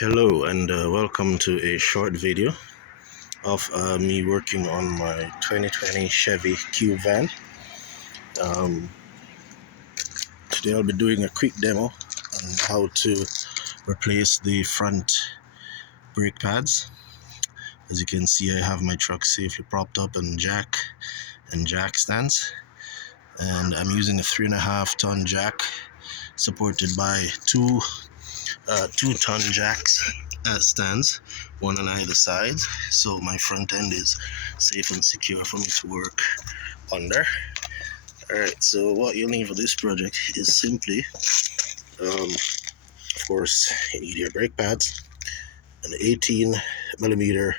Hello and welcome to a short video of me working on my 2020 Chevy Cube van. Um, Today I'll be doing a quick demo on how to replace the front brake pads. As you can see, I have my truck safely propped up on jack stands, and I'm using a 3.5-ton jack supported by two 2-ton jacks stands, one on either side, so my front end is safe and secure for me to work under. Alright, so what you'll need for this project is simply, of course, you need your brake pads, an 18mm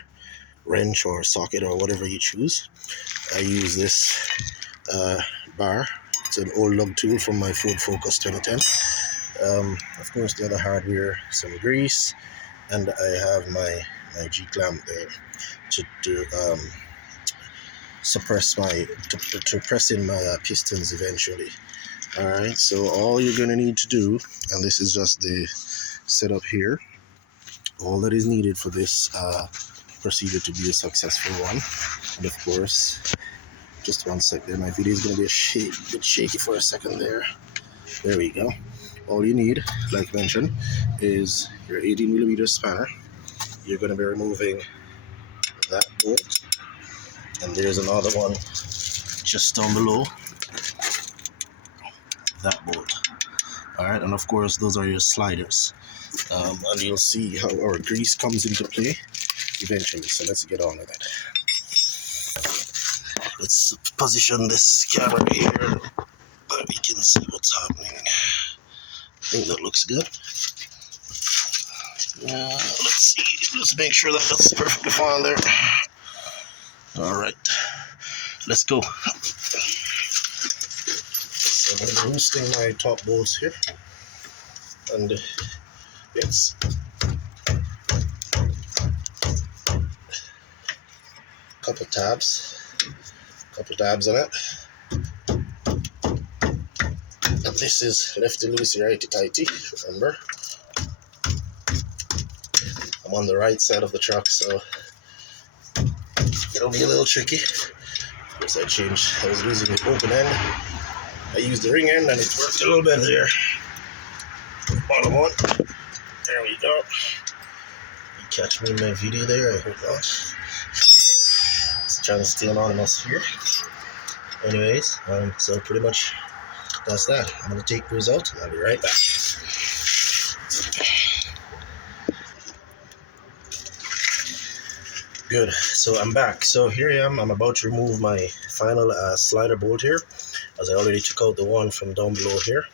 wrench or socket or whatever you choose. I use this bar. It's an old lug tool from my Ford Focus 2010. Of course, the other hardware, some grease, and I have my G-clamp there to suppress my to press in my pistons eventually. All right, so all you're gonna need to do, and this is just the setup here, all that is needed for this procedure to be a successful one. And of course, just one sec there, my video is gonna be a bit shaky for a second there. There we go. All you need, like mentioned, is your 18mm spanner. You're going to be removing that bolt, and there's another one just down below that bolt. Alright, and of course those are your sliders, and you'll see how our grease comes into play eventually. So let's get on with it. Let's position this camera here that we can see what's happening. I think that looks good. Let's see, let's make sure that that's perfectly fine there. Alright, let's go. So I'm loosening my top bolts here, and it's couple tabs on it, and this is lefty loosey righty tighty. Remember, I'm on the right side of the truck, so it'll be a little tricky. Because I was using the open end, I used the ring end, and it worked a little better there. Bottom one, there we go. You catch me in my video there? I hope not. Just trying to stay anonymous here. Anyways, so pretty much that's that. I'm gonna take those out, and I'll be right back. Good, so I'm back. So here I am. I'm about to remove my final slider bolt here, as I already took out the one from down below here.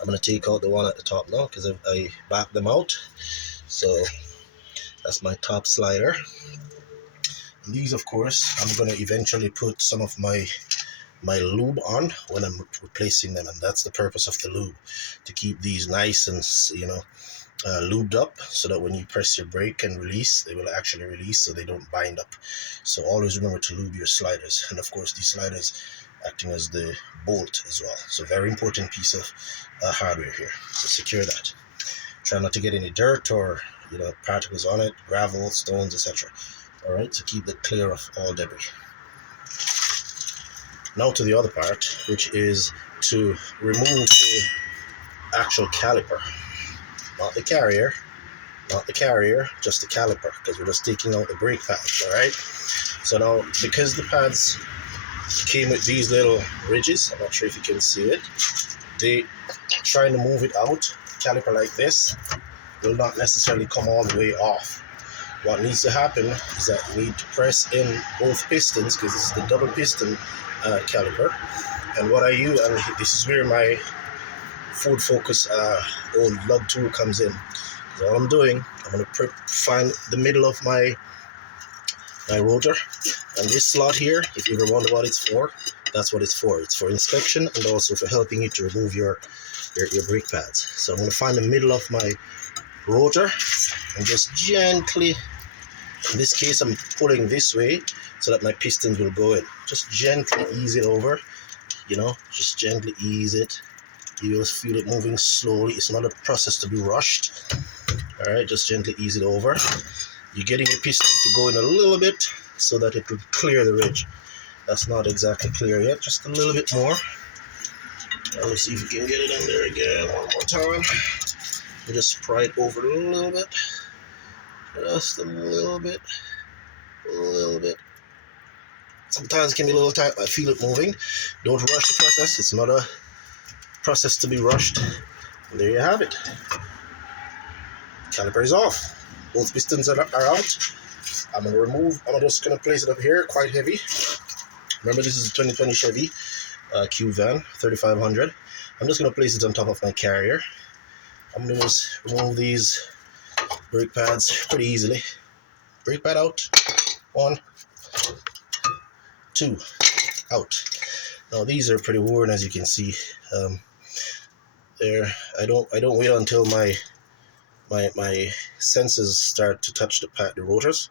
I'm going to take out the one at the top now because I backed them out. So that's my top slider. And these, of course, I'm going to eventually put some of my lube on when I'm replacing them, and that's the purpose of the lube, to keep these nice and lubed up, so that when you press your brake and release, they will actually release, so they don't bind up. So always remember to lube your sliders, and of course these sliders acting as the bolt as well. So very important piece of hardware here. So secure that. Try not to get any dirt or particles on it, gravel, stones, etc. All right, so keep it clear of all debris. Now to the other part, which is to remove the actual caliper. Not the carrier, just the caliper, because we're just taking out the brake pads. All right, so now, because the pads came with these little ridges, I'm not sure if you can see it, trying to move it out, caliper like this will not necessarily come all the way off. What needs to happen is that we need to press in both pistons, because this is the double piston caliper. And what I use, and this is where my Ford Focus old lug tool comes in. So all I'm doing, I'm going to find the middle of my rotor, and this slot here, if you ever wonder what it's for, that's what it's for. It's for inspection and also for helping you to remove your brake pads. So I'm going to find the middle of my rotor and just gently, in this case I'm pulling this way so that my pistons will go in. Just gently ease it over, just gently ease it. You will feel it moving slowly. It's not a process to be rushed. All right, just gently ease it over. You're getting your piston to go in a little bit so that it will clear the ridge. That's not exactly clear yet, just a little bit more. Let's see if we can get it in there again one more time. We just pry it over a little bit. Just a little bit. A little bit. Sometimes it can be a little tight. I feel it moving. Don't rush the process. It's not a process to be rushed. And there you have it. Caliper is off. Both pistons are out. I'm just gonna place it up here, quite heavy. Remember, this is a 2020 Chevy Q van 3500. I'm just gonna place it on top of my carrier. I'm gonna just remove these brake pads pretty easily. Brake pad out. 1, 2, out. Now these are pretty worn, as you can see. There, I don't wait until my senses start to touch the rotors.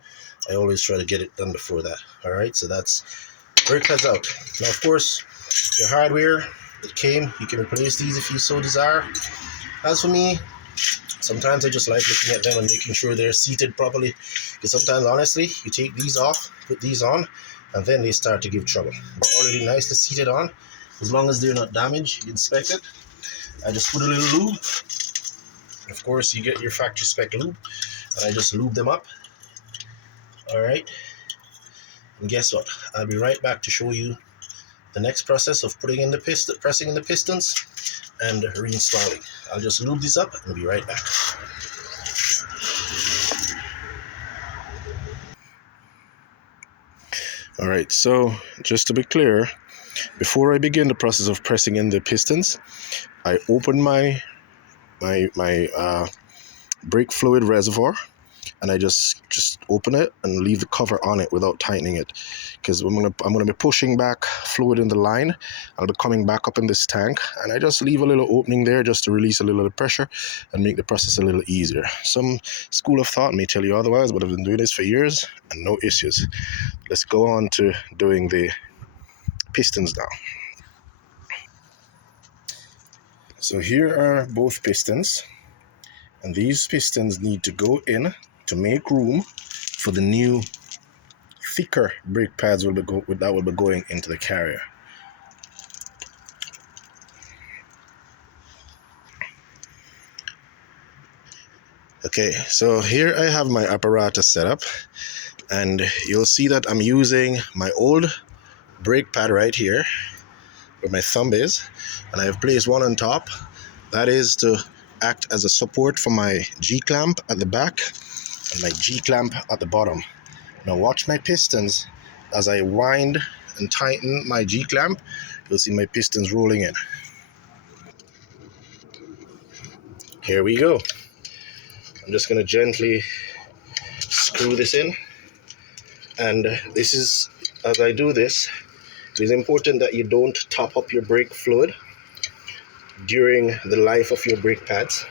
I always try to get it done before that. All right, so that's brake pads out. Now, of course, your hardware that came, you can replace these if you so desire. As for me, sometimes I just like looking at them and making sure they're seated properly, because sometimes, honestly, you take these off, put these on, and then they start to give trouble. They're already nicely seated on. As long as they're not damaged, you inspect it. I just put a little lube. Of course, you get your factory spec lube, and I just lube them up. All right, and guess what? I'll be right back to show you the next process of putting in the pressing in the pistons and reinstalling. I'll just lube this up and be right back. All right, so just to be clear, before I begin the process of pressing in the pistons, I open my brake fluid reservoir, and I just open it and leave the cover on it without tightening it, because I'm gonna be pushing back fluid in the line. I'll be coming back up in this tank, and I just leave a little opening there just to release a little of the pressure and make the process a little easier. Some school of thought may tell you otherwise, but I've been doing this for years and no issues. Let's go on to doing the pistons now. So here are both pistons, and these pistons need to go in to make room for the new thicker brake pads that will be going into the carrier. Okay, so here I have my apparatus set up, and you'll see that I'm using my old brake pad right here where my thumb is, and I have placed one on top. That is to act as a support for my G-clamp at the back and my G-clamp at the bottom. Now watch my pistons. As I wind and tighten my G-clamp, you'll see my pistons rolling in. Here we go. I'm just going to gently screw this in. And this is, as I do this, it is important that you don't top up your brake fluid during the life of your brake pads.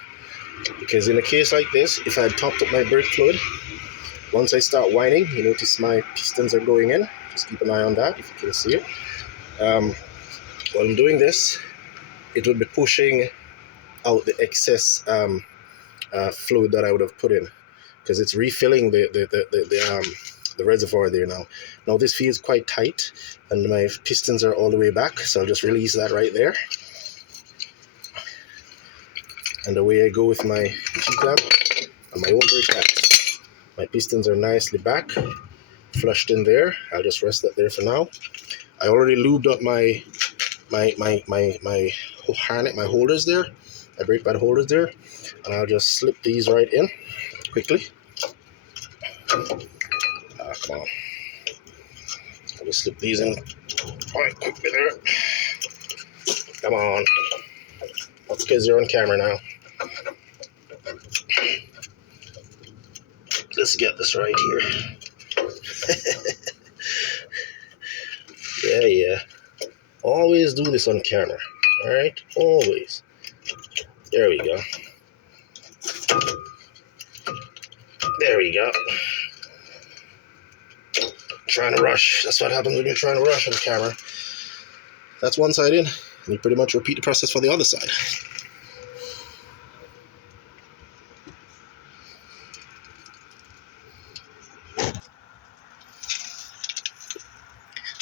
Because in a case like this, if I had topped up my brake fluid, once I start winding, you notice my pistons are going in. Just keep an eye on that if you can see it. While I'm doing this, it will be pushing out the excess fluid that I would have put in, because it's refilling the reservoir there now. Now this feels quite tight, and my pistons are all the way back, so I'll just release that right there. And away I go with my G-clamp and my old brake pads. My pistons are nicely back, flushed in there. I'll just rest that there for now. I already lubed up my harness, my holders there, my brake pad holders there, and I'll just slip these right in quickly. Come on. I'll just slip these in quite quickly there. Come on. That's because you're on camera now. Let's get this right here. Yeah. Always do this on camera. Alright? Always. There we go. There we go. Trying to rush. That's what happens when you're trying to rush on camera. That's one side in. And you pretty much repeat the process for the other side.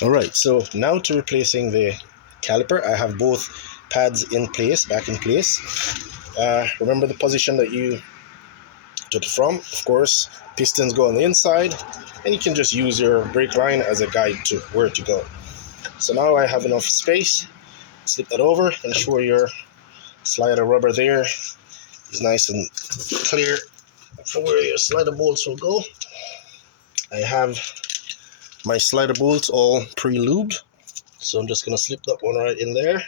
All right, so now to replacing the caliper. I have both pads in place, back in place. Remember the position that you took it from. Of course, pistons go on the inside, and you can just use your brake line as a guide to where to go. So now I have enough space. Slip that over, ensure your slider rubber there is nice and clear for where your slider bolts will go. I have my slider bolts all pre-lubed, so I'm just going to slip that one right in there.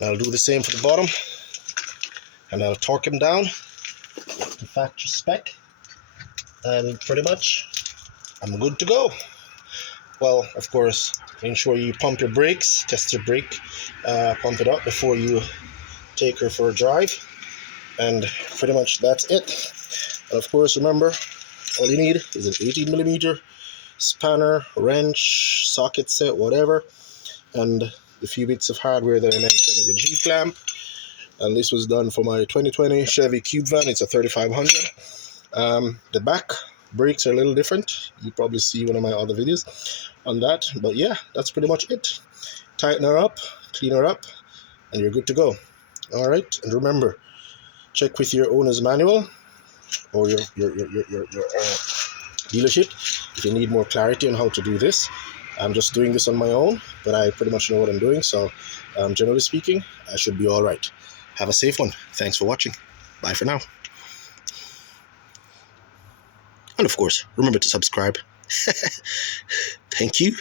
And I'll do the same for the bottom, and I'll torque them down to factory spec, and pretty much I'm good to go. Well, of course, ensure you pump your brakes, test your brake, pump it up before you take her for a drive, and pretty much that's it. And of course, remember, all you need is an 18mm spanner, wrench, socket set, whatever, and the few bits of hardware that I mentioned, the G-clamp. And this was done for my 2020 Chevy Cube van. It's a 3500. The back brakes are a little different. You probably see one of my other videos on that, but yeah, that's pretty much it. Tighten her up, clean her up, and you're good to go. All right, and remember, check with your owner's manual or your dealership if you need more clarity on how to do this. I'm just doing this on my own, but I pretty much know what I'm doing, so generally speaking, I should be all right. Have a safe one. Thanks for watching. Bye for now. And of course, remember to subscribe. Thank you.